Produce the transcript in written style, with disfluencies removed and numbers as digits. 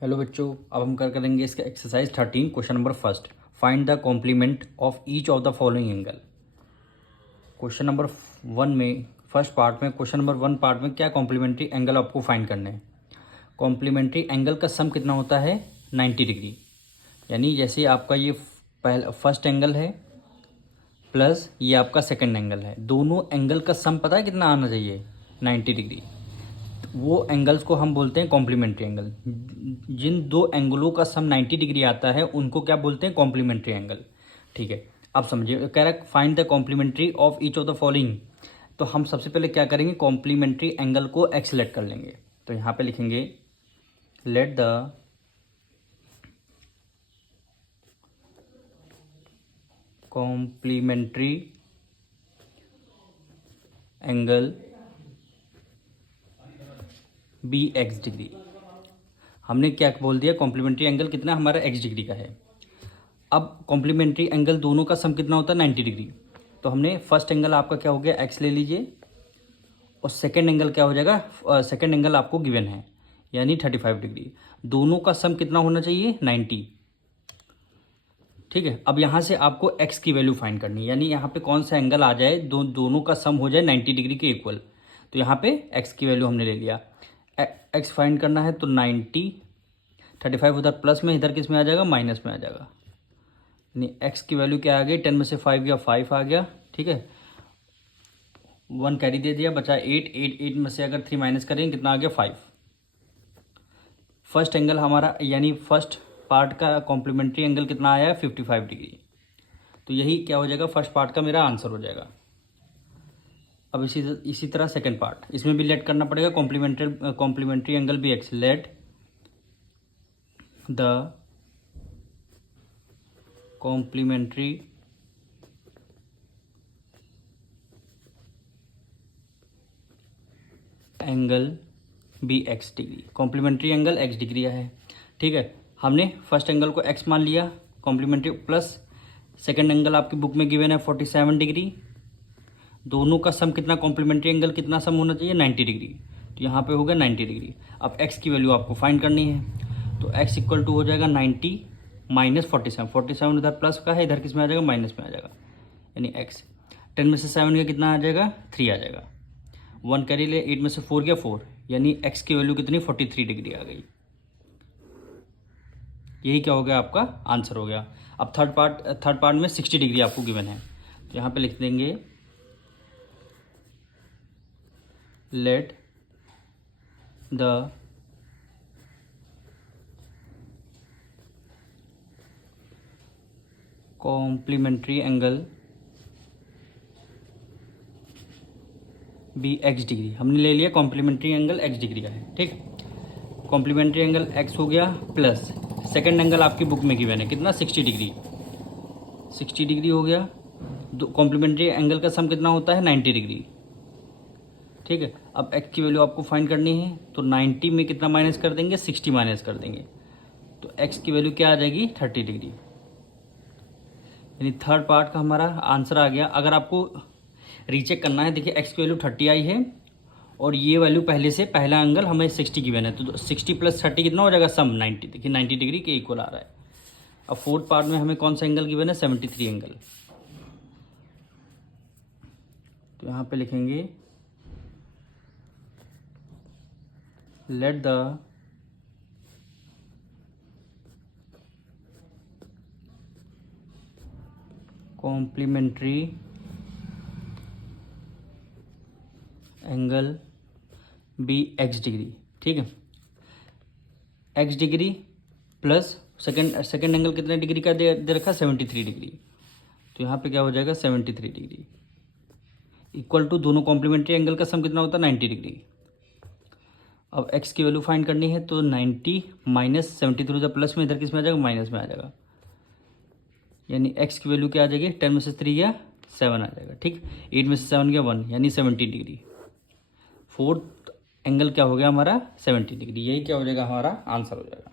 Hello बच्चों, अब हम करेंगे इसका exercise 13 question number first. Find the complement of each of the following angle. Question number one में फर्स्ट पार्ट में क्वेश्चन नंबर वन पार्ट में क्या कॉम्प्लीमेंट्री एंगल आपको फाइंड करने हैं। कॉम्प्लीमेंट्री एंगल का सम कितना होता है 90 डिग्री। यानी जैसे आपका ये पहला फर्स्ट एंगल है प्लस ये आपका सेकेंड एंगल है, दोनों एंगल का सम पता है कितना आना चाहिए 90 डिग्री। वो एंगल्स को हम बोलते हैं कॉम्प्लीमेंट्री एंगल। जिन दो एंगलों का सम 90 डिग्री आता है उनको क्या बोलते हैं, कॉम्प्लीमेंट्री एंगल। ठीक है, अब समझिए, कह रहा है find the complementary of each of the following. तो हम सबसे पहले क्या करेंगे, कॉम्प्लीमेंट्री एंगल को एक्स सेलेक्ट कर लेंगे। तो यहाँ पे लिखेंगे let the complementary angle be X degree. हमने क्या बोल दिया, कॉम्प्लीमेंट्री एंगल कितना हमारा एक्स डिग्री का है। अब कॉम्प्लीमेंट्री एंगल दोनों का सम कितना होता है 90 डिग्री। तो हमने फर्स्ट एंगल आपका क्या हो गया एक्स ले लीजिए, और सेकेंड एंगल क्या हो जाएगा, सेकेंड एंगल आपको गिवन है यानी 35 डिग्री। दोनों का सम कितना होना चाहिए 90। ठीक है, अब यहाँ से आपको एक्स की वैल्यू फाइंड करनी है, यानी यहाँ पे कौन सा एंगल आ जाए दोनों का सम हो जाए 90 डिग्री के इक्वल। तो यहाँ पे एक्स की वैल्यू हमने ले लिया, एक्स फाइंड करना है। तो 90, 35 उधर प्लस में, इधर किस में आ जाएगा, माइनस में आ जाएगा। यानी एक्स की वैल्यू क्या आ गई, 10 में से 5 गया 5 आ गया। ठीक है, 1 कैरी दे दिया, बचा 8 में से अगर 3 माइनस करेंगे कितना आ गया 5। फर्स्ट एंगल हमारा यानी फर्स्ट पार्ट का कॉम्प्लीमेंट्री एंगल कितना आया है 55 डिग्री। तो यही क्या हो जाएगा, फर्स्ट पार्ट का मेरा आंसर हो जाएगा। अब इसी तरह सेकेंड पार्ट, इसमें भी लेट करना पड़ेगा कॉम्प्लीमेंट्री एंगल भी X. Let the complementary angle be X degree. Complementary angle X degree है। ठीक है, हमने फर्स्ट एंगल को एक्स मान लिया कॉम्प्लीमेंट्री, प्लस सेकेंड एंगल आपकी बुक में गिवन है 47 डिग्री। दोनों का सम कितना, कॉम्प्लीमेंट्री एंगल कितना सम होना चाहिए 90 डिग्री। तो यहाँ पे हो गया 90 डिग्री। अब एक्स की वैल्यू आपको फाइंड करनी है। तो एक्स इक्वल टू हो जाएगा 90 माइनस 47 इधर प्लस का है, इधर किस में आ जाएगा, माइनस में आ जाएगा। यानी एक्स 10 में से 7 गया कितना आ जाएगा 3 आ जाएगा। 1 कैरी ले, 8 में से 4 गया 4, यानी एक्स की वैल्यू कितनी 43 डिग्री आ गई। यही क्या हो गया, आपका आंसर हो गया। अब थर्ड पार्ट में 60 डिग्री आपको गिवन है। तो यहाँ पे लिख देंगे let the complementary angle be X degree. हमने ले लिया कॉम्प्लीमेंट्री एंगल एक्स डिग्री का है। ठीक, कॉम्प्लीमेंट्री एंगल एक्स हो गया, प्लस सेकेंड एंगल आपकी बुक में गिवन है कितना 60 डिग्री। 60 डिग्री हो गया। कॉम्प्लीमेंट्री एंगल का सम कितना होता है 90 डिग्री। ठीक है, अब एक्स की वैल्यू आपको फाइंड करनी है। तो 90 में कितना माइनस कर देंगे, 60 माइनस कर देंगे। तो एक्स की वैल्यू क्या आ जाएगी 30 डिग्री। यानी थर्ड पार्ट का हमारा आंसर आ गया। अगर आपको रीचेक करना है, देखिए एक्स की वैल्यू 30 आई है और ये वैल्यू पहले से पहला एंगल हमें 60 गिवन है। तो 60 प्लस 30 कितना हो जाएगा, सम 90। देखिए 90 डिग्री के इक्वल आ रहा है। अब फोर्थ पार्ट में हमें कौन सा एंगल गिवन है 73 एंगल। तो यहाँ पे लिखेंगे let the complementary angle be X degree. ठीक है, X degree plus second angle कितने डिग्री का दे रखा 73 डिग्री। तो यहाँ पे क्या हो जाएगा 73 डिग्री इक्वल टू दोनों कॉम्प्लीमेंट्री एंगल का सम कितना होता है 90 डिग्री। अब एक्स की वैल्यू फाइंड करनी है। तो 90 माइनस 73 उधर प्लस में, इधर किस में आ जाएगा, माइनस में आ जाएगा। यानी एक्स की वैल्यू क्या आ जाएगी, 10 में से 3 गया 7 आ जाएगा। ठीक, 8 में से 7 गया 1, यानी 70 डिग्री। फोर्थ एंगल क्या हो गया हमारा 70 डिग्री। यही क्या हो जाएगा, हमारा आंसर हो जाएगा।